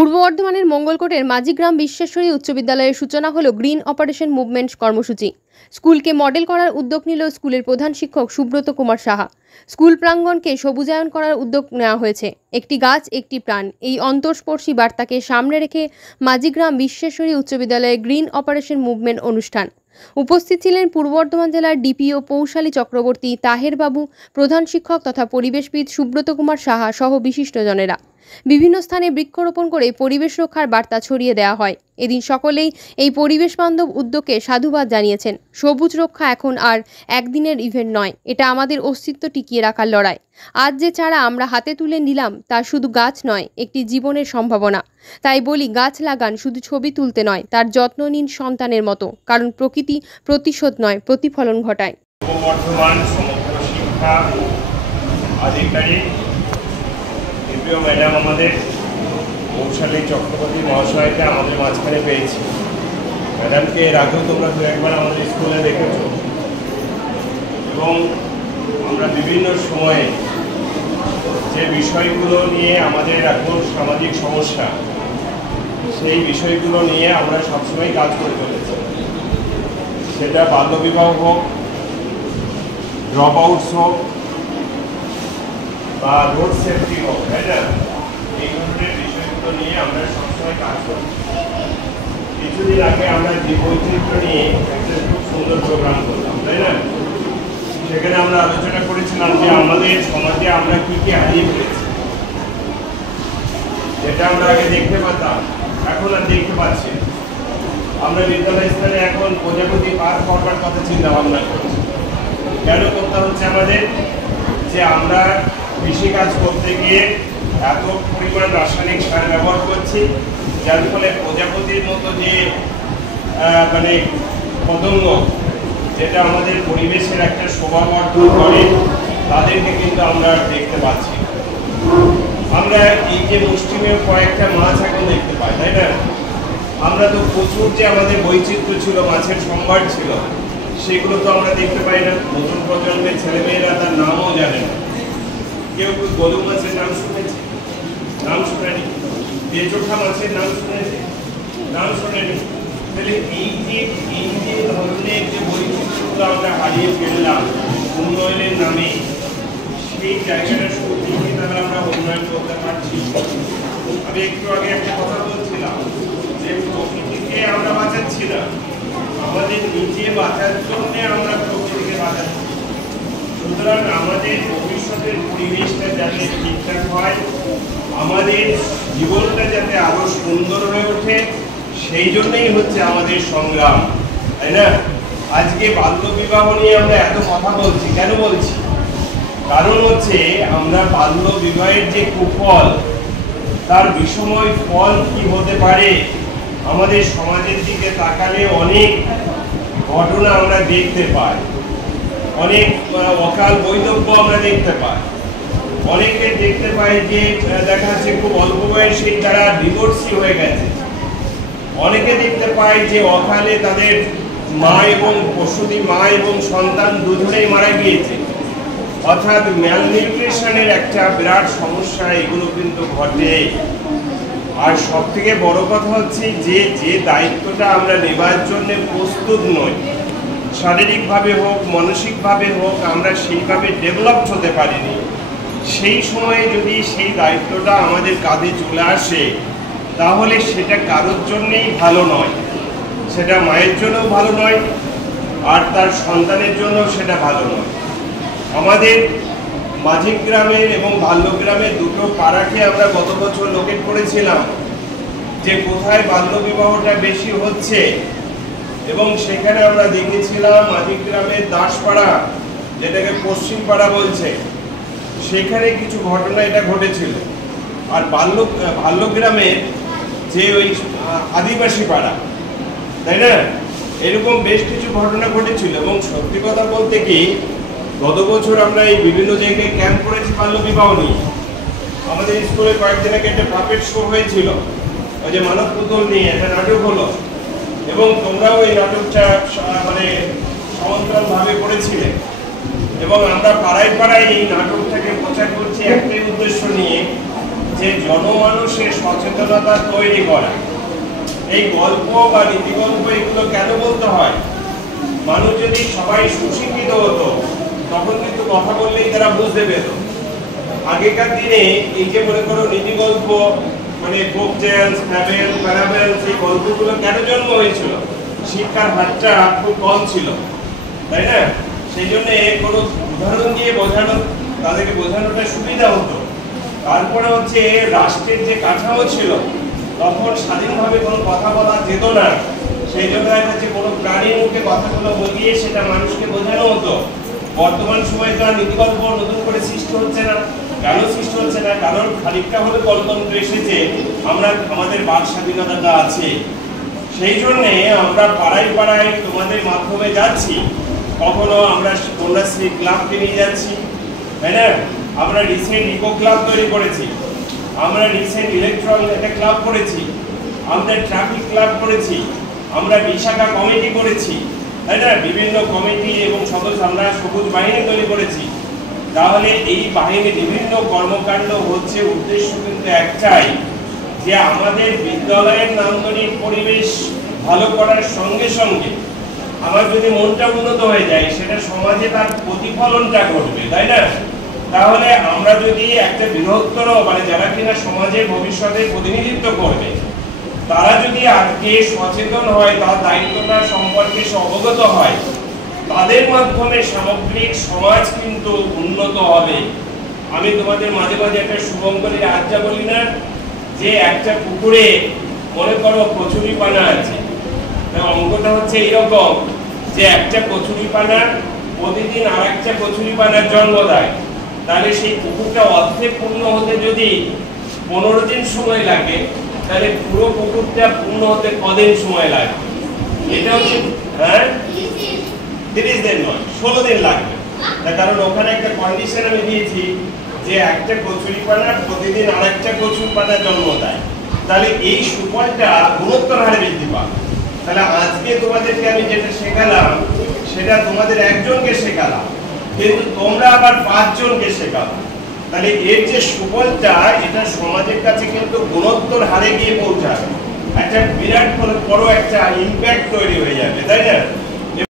পূর্ব বর্ধমানের মঙ্গলকোটের মাঝিগ্রাম বিশ্বেশ্বরী উচ্চ বিদ্যালয়ের সূচনা হলো গ্রিন অপারেশন মুভমেন্ট কর্মসূচি। স্কুলকে মডেল করার উদ্যোগ নিল স্কুলের প্রধান শিক্ষক সুব্রত কুমার সাহা। স্কুল প্রাঙ্গণকে সবুজায়ন করার উদ্যোগ নেওয়া হয়েছে। একটি গাছ একটি প্রাণ, এই অন্তঃস্পর্শী বার্তাকে সামনে রেখে মাঝিগ্রাম বিশ্বেশ্বরী উচ্চ বিদ্যালয়ে গ্রিন অপারেশন মুভমেন্ট অনুষ্ঠান। উপস্থিত ছিলেন পূর্ব বর্ধমান জেলার ডিপিও পৌশালী চক্রবর্তী, তাহের বাবু, প্রধান শিক্ষক তথা পরিবেশবিদ সুব্রত কুমার সাহা সহ বিশিষ্টজনেরা। বিভিন্ন স্থানে বৃক্ষরোপণ করে পরিবেশ রক্ষার বার্তা ছড়িয়ে দেওয়া হয়। এদিন সকলেই এই পরিবেশ বান্ধব উদ্যোগকে সাধুবাদ জানিয়েছেন। সবুজ রক্ষা এখন আর একদিনের ইভেন্ট নয়, এটা আমাদের অস্তিত্ব টিকিয়ে রাখার লড়াই। আজ যে চারা আমরা হাতে তুলে নিলাম তা শুধু গাছ নয়, একটি জীবনের সম্ভাবনা। তাই বলি, গাছ লাগান, শুধু ছবি তুলতে নয়, তার যত্ন নিন সন্তানের মতো, কারণ প্রকৃতি প্রতিশোধ নয়, প্রতিফলন ঘটায়। বর্তমান সমগ্র শিক্ষা আধিকারিক ম্যাডাম আমাদের পৌশালী চক্রবর্তী মহাশয়কে আমাদের মাঝখানে পেয়েছি। ম্যাডামকে এর আগেও তোমরা দু একবার আমাদের স্কুলে দেখেছ এবং আমরা বিভিন্ন সময়ে যে বিষয়গুলো নিয়ে আমাদের এখন সামাজিক সমস্যা, সেই বিষয়গুলো নিয়ে আমরা সবসময় কাজ করে চলেছি। সেটা বাল্যবিবাহ হোক, ড্রপ আউটস হোক বা রোড সেফটি হোক, তাই না? এই ধরনের বিষয়গুলো নিয়ে আমরা সবসময় কাজ করি। কিছুদিন আগে আমরা যে বৈচিত্র্য নিয়ে একটা খুব সুন্দর প্রোগ্রাম করলাম, তাই না? সেখানে আমরা আলোচনা করেছিলাম যে আমাদের সমাজে আমরা কি কি হারিয়ে ফেলেছি। যেটা আমরা আগে দেখতে পেতাম, এখন আর দেখতে পাচ্ছি। আমরা বিদ্যালয় স্থানে এখন প্রজাপতি পার্ক করবার কথা চিন্তা ভাবনা করছি। কেন করতে হচ্ছে আমাদের? যে আমরা কৃষিকাজ করতে গিয়ে এত পরিমাণ রাসায়নিক সার ব্যবহার করছি, যার ফলে প্রজাপতির মতো যে পতঙ্গ, যেটা আমাদের পরিবেশের একটা শোভাবর্ধন করে, তাদেরকে কিন্তু আমরা দেখতে পাচ্ছি। আমরা এই যে মুষ্টিমেয় কয়েকটা মাছ এখন দেখতে পাই, তাই না? আমরা তো প্রচুর যে আমাদের বৈচিত্র্য ছিল, মাছের সম্ভার ছিল, সেগুলো তো আমরা দেখতে পাই না। নতুন প্রজন্মের ছেলেমেয়েরা তার নামও জানে না। কেউ কেউ গলু মাছের নাম শুনেছে, নাম শোনেনি। বেচোখা মাছের নাম শুনেছে, নাম শোনেনি। তাহলে এই যে ধরনের যে বৈচিত্র্যগুলো আমরা হারিয়ে ফেললাম উন্নয়নের নামে, সেই জায়গাটা শুরু থেকে তাহলে আমরা উন্নয়ন করতে পারছি। আমি একটু আগে একটা কথা বলছিলাম যে প্রকৃতিকে আমরা বাঁচাচ্ছি না, আমাদের নিজে বাঁচার জন্য আমরা প্রকৃতিকে বাঁচাচ্ছি। সুতরাং আমাদের ভবিষ্যতের পরিবেশটা যাতে ঠিকঠাক হয়, আমাদের জীবনটা যাতে আরো সুন্দর হয়ে ওঠে, সেই জন্যই হচ্ছে আমাদের সংগ্রাম, তাই না? আজকে বাল্য বিবাহ নিয়ে আমরা এত কথা বলছি, কেন বলছি? কারণ হচ্ছে আমরা বাল্য বিবাহের যে কুফল, তার বিষময় ফল কি হতে পারে, আমাদের সমাজের দিকে তাকালে অনেক ঘটনা আমরা দেখতে পাই, অনেক অকাল বৈধব্য আমরা দেখতে পাই। অনেকে দেখতে পাই যে দেখা যাচ্ছে খুব অল্প বয়সে তারা ডিভোর্সি হয়ে গেছে। অনেকে দেখতে পাই যে অকালে তাদের মা এবং প্রসূতি মা এবং সন্তান দুজনেই মারা গিয়েছে। অর্থাৎ ম্যালনিউট্রিশনের একটা বিরাট সমস্যা এগুলো কিন্তু ঘটে। আর সব থেকে বড় কথা হচ্ছে যে দায়িত্বটা আমরা নেবার জন্য প্রস্তুত নই, শারীরিকভাবে হোক মানসিকভাবে হোক, আমরা সেইভাবে ডেভেলপড হতে পারিনি। সেই সময়ে যদি সেই দায়িত্বটা আমাদের কাঁধে চলে আসে, তাহলে সেটা কারোর জন্যেই ভালো নয়। সেটা মায়ের জন্যও ভালো নয়, আর তার সন্তানের জন্যও সেটা ভালো নয়। আমাদের মাঝিগ্রামের এবং বাল্যগ্রামের দুটো পাড়াকে আমরা গত বছর লোকেট করেছিলাম যে কোথায় বাল্যবিবাহটা বেশি হচ্ছে, এবং সেখানে আমরা দেখেছিলাম মাঝিগ্রামের দাসপাড়া, যেটাকে পশ্চিম পাড়া বলছে, সেখানে কিছু ঘটনা এটা ঘটেছিল। আর বাল্যগ্রামের যে ওই আদিবাসী পাড়া, তাই না, এরকম বেশ কিছু ঘটনা ঘটেছিল। এবং সত্যি কথা বলতে কি, গত বছর আমরা এই বিভিন্ন জায়গায় ক্যাম্প করেছি বাল্য বিবাহ নিয়ে। আমাদের স্কুলে কয়েকদিন আগে একটা পাপেট শো হয়েছিল, ওই যে মানব পুতুল নিয়ে একটা নাটক হলো, এবং তোমরাও এই নাটকটা সমান্তরালভাবে করেছিলে। এবং আমরা পাড়ায় পাড়ায় এই নাটকটাকে প্রচার করছি একটাই উদ্দেশ্য নিয়ে, যে জনমানুষের সচেতনতা তৈরি করা। এই গল্প বা নীতিগল্প এগুলো কেন বলতে হয়? মানুষ যদি সবাই সুশিক্ষিত হতো তখন কিন্তু কথা বললেই তারা বুঝতে পেত। আগেকার দিনে এই যে মনে করো নীতিগল্প মানে ফোক টেলস, ফ্যাবেল, প্যারাবেলস, এই গল্পগুলো কেন জন্ম হয়েছিল? শিক্ষার হারটা খুব কম ছিল, তাই না? সেই জন্য কোনো উদাহরণ দিয়ে বোঝানো, তাদেরকে বোঝানোটা সুবিধা হতো। তারপরে হচ্ছে রাষ্ট্রের যে কাঠামো ছিল তখন স্বাধীনভাবে কোনো কথা বলা যেত না, সেই জন্য হচ্ছে কোনো প্রাণীর মুখে কথাগুলো বলিয়ে সেটা মানুষকে বোঝানো হতো। বর্তমান সময়ে তো নীতিগল্প নতুন করে সৃষ্টি হচ্ছে না। কেন সৃষ্টি হচ্ছে না? কারণ খানিকটা হলে গণতন্ত্র এসেছে, আমরা আমাদের বাক স্বাধীনতাটা আছে। সেই জন্যে আমরা পাড়ায় পাড়ায় তোমাদের মাধ্যমে যাচ্ছি, কখনো আমরা কন্যাশ্রী ক্লাবকে নিয়ে যাচ্ছি, তাই না? আমরা রিসেন্ট ইকো ক্লাব তৈরি করেছি, আমরা রিসেন্ট ইলেকট্রল একটা ক্লাব করেছি, আমরা ট্রাফিক ক্লাব করেছি, আমরা বিশাখা কমিটি করেছি, তাই না? বিভিন্ন কমিটি এবং সদস্য আমরা সবুজ বাহিনী তৈরি করেছি। তাহলে এই বাহিনী বিভিন্ন কর্মকাণ্ড হচ্ছে, উদ্দেশ্য কিন্তু একটাই, যে আমাদের বিদ্যালয়ের নান্দনিক পরিবেশ ভালো করার সঙ্গে সঙ্গে আমার যদি মনটা উন্নত হয়ে যায় সেটা সমাজে তার প্রতিফলনটা ঘটবে, তাই না? তাহলে আমরা যদি একটা বৃহত্তর মানে যারা কিনা সমাজের ভবিষ্যতে প্রতিনিধিত্ব করবে তারা যদি আজকে সচেতন হয়, তার দায়িত্বটা সম্পর্কে অবগত হয়, তাদের মাধ্যমে সামগ্রিক সমাজ কিন্তু উন্নত হবে। আমি তোমাদের মাঝে মাঝে একটা শুভঙ্করীর আজ্ঞা বলি না, যে একটা পুকুরে মনে করো কচুরিপানা আছে, অঙ্কটা হচ্ছে এরকম যে একটা কচুরিপানা প্রতিদিন আর একটা কচুরিপানার জন্ম দেয়, তাহলে সেই পুকুরটা অর্ধেক পূর্ণ হতে যদি 15 দিন সময় লাগে, তাহলে পুরো পুকুরটা পূর্ণ হতে কদিন সময় লাগে? এটা হচ্ছে 30 দিন নয়, 16 দিন লাগবে। তার কারণ ওখানে একটা কন্ডিশন আমি দিয়েছি যে একটা কচুরিপানা প্রতিদিন আর একটা কচুরিপানা জন্ম দেয়, তাহলে এই সুফলটা গুণোত্তর হারে বৃদ্ধি পাবে। তাহলে আজকে তোমাদেরকে আমি যেটা শেখালাম সেটা তোমাদের একজনকে শেখালাম, কিন্তু তোমরা আবার 5 জনকে শেখাবো। তাহলে এর যে সুফলটা এটা সমাজের কাছে কিন্তু গুণোত্তর হারে গিয়ে পৌঁছাবে, একটা বিরাট বড় একটা ইম্প্যাক্ট তৈরি হয়ে যাবে, তাই না?